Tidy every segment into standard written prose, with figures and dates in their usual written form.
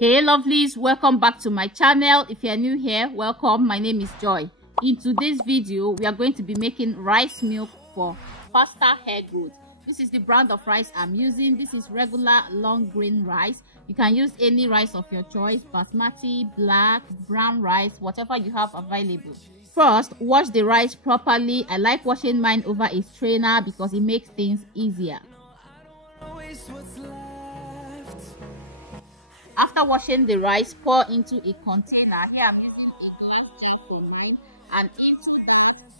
Hey lovelies, welcome back to my channel. If you are new here, welcome. My name is Joy. In today's video, we are going to be making rice milk for faster hair growth. This is the brand of rice I'm using. This is regular long grain rice. You can use any rice of your choice: basmati, black, brown rice, whatever you have available. First, wash the rice properly. I like washing mine over a strainer because it makes things easier. After washing the rice, pour into a container. Here I'm using a and into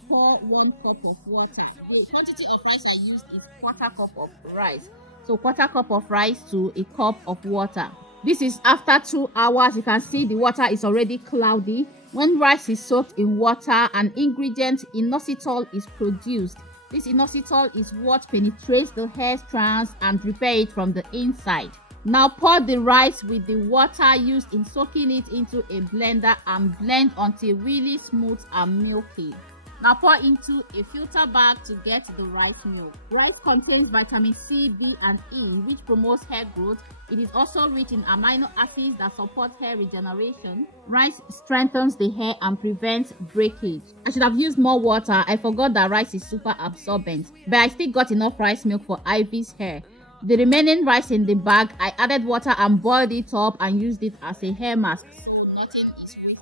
pour 1 cup of water. The quantity of rice I used is 1/4 cup of rice. So 1/4 cup of rice to a cup of water. This is after 2 hours. You can see the water is already cloudy. When rice is soaked in water, an ingredient inositol is produced. This inositol is what penetrates the hair strands and repair it from the inside. Now pour the rice with the water used in soaking it into a blender and blend until really smooth and milky. Now pour into a filter bag to get the rice milk. Rice contains vitamin C, B and E, which promotes hair growth. It is also rich in amino acids that support hair regeneration. Rice strengthens the hair and prevents breakage. I should have used more water. I forgot that rice is super absorbent, but I still got enough rice milk for Ivy's hair. The remaining rice in the bag, I added water and boiled it up and used it as a hair mask. Nothing is wasted.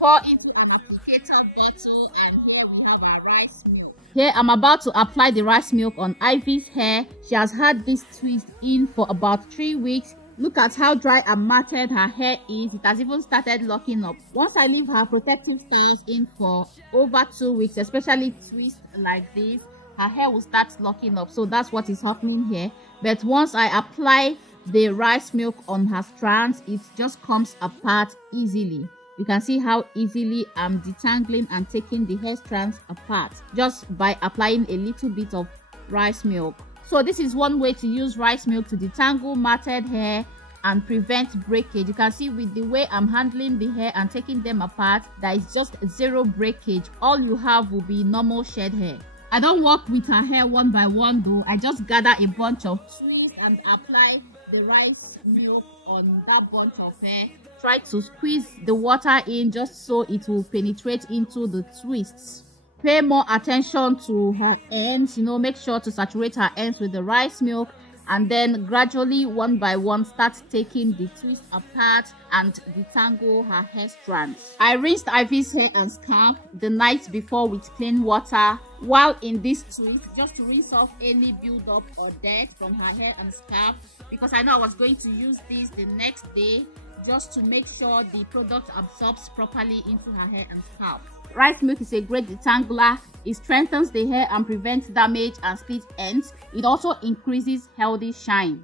Pour into an applicator bottle, and here we have our rice milk. Here I'm about to apply the rice milk on Ivy's hair. She has had this twist in for about 3 weeks. Look at how dry and matted her hair is. It has even started locking up. Once I leave her protective styles in for over 2 weeks, especially twists like this, her hair will start locking up. So that's what is happening here. But once I apply the rice milk on her strands, it just comes apart easily. You can see how easily I'm detangling and taking the hair strands apart just by applying a little bit of rice milk. So this is one way to use rice milk to detangle matted hair and prevent breakage. You can see with the way I'm handling the hair and taking them apart, there is just zero breakage. All you have will be normal shed hair. I don't work with her hair one by one though. I just gather a bunch of twists and apply the rice milk on that bunch of hair. Try to squeeze the water in just so it will penetrate into the twists. Pay more attention to her ends, make sure to saturate her ends with the rice milk, and then gradually one by one start taking the twist apart and detangle her hair strands. I rinsed Ivy's hair and scalp the night before with clean water while in this twist, just to rinse off any build-up or dirt from her hair and scalp, because I know I was going to use this the next day just to make sure the product absorbs properly into her hair and scalp. Rice milk is a great detangler. It strengthens the hair and prevents damage and split ends. It also increases healthy shine.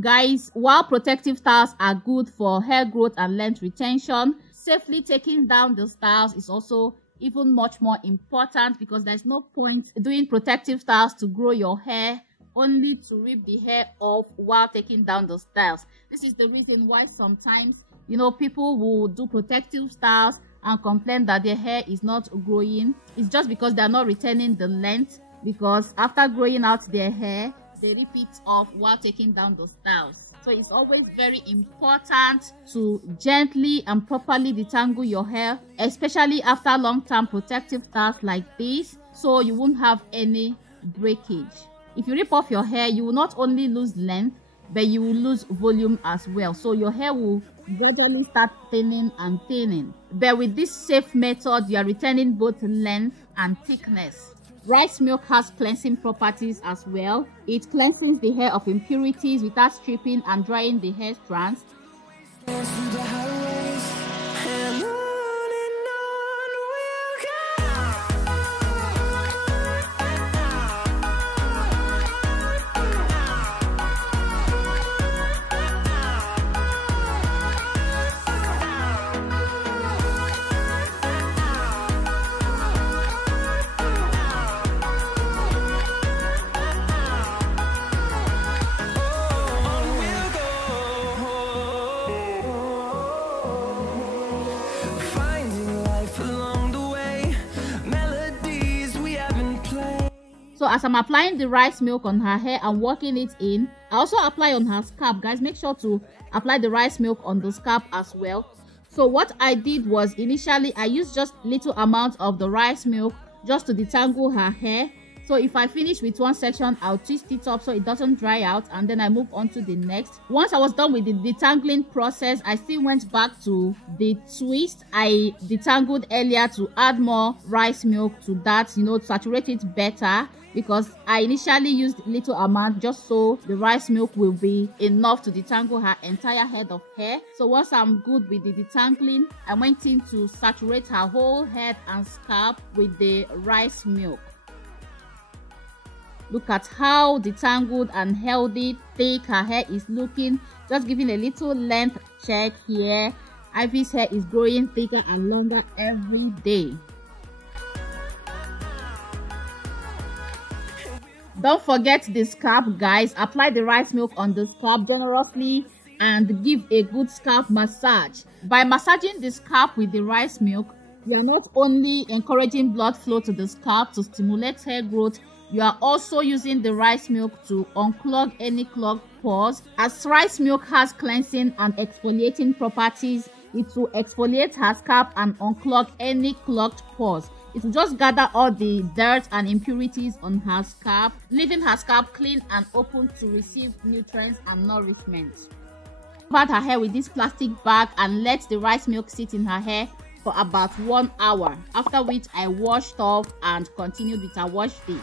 Guys, while protective styles are good for hair growth and length retention, safely taking down the styles is also even much more important, because there's no point doing protective styles to grow your hair only to rip the hair off while taking down the styles. This is the reason why sometimes people will do protective styles and complain that their hair is not growing. It's just because they are not retaining the length, because after growing out their hair, they rip it off while taking down the styles. So it's always very important to gently and properly detangle your hair, especially after long-term protective styles like this, so you won't have any breakage. If you rip off your hair, you will not only lose length, but you will lose volume as well. So your hair will gradually start thinning and thinning. But with this safe method, you are retaining both length and thickness. Rice milk has cleansing properties as well. It cleanses the hair of impurities without stripping and drying the hair strands. as I'm applying the rice milk on her hair and working it in, I also apply on her scalp. Guys, make sure to apply the rice milk on the scalp as well. So what I did was, initially I used just little amount of the rice milk just to detangle her hair. So if I finish with one section, I'll twist it up so it doesn't dry out, and then I move on to the next. Once I was done with the detangling process, I still went back to the twist I detangled earlier to add more rice milk to that, to saturate it better, because I initially used little amount just so the rice milk will be enough to detangle her entire head of hair. So once I'm good with the detangling, I went in to saturate her whole head and scalp with the rice milk. Look at how detangled and healthy, thick her hair is looking. Just giving a little length check here. Ivy's hair is growing thicker and longer every day. Don't forget the scalp, guys. Apply the rice milk on the scalp generously and give a good scalp massage. By massaging the scalp with the rice milk, you are not only encouraging blood flow to the scalp to stimulate hair growth, you are also using the rice milk to unclog any clogged pores. As rice milk has cleansing and exfoliating properties, it will exfoliate her scalp and unclog any clogged pores. It will just gather all the dirt and impurities on her scalp, leaving her scalp clean and open to receive nutrients and nourishment. Cover her hair with this plastic bag and let the rice milk sit in her hair for about 1 hour, after which I washed off and continued with her wash day.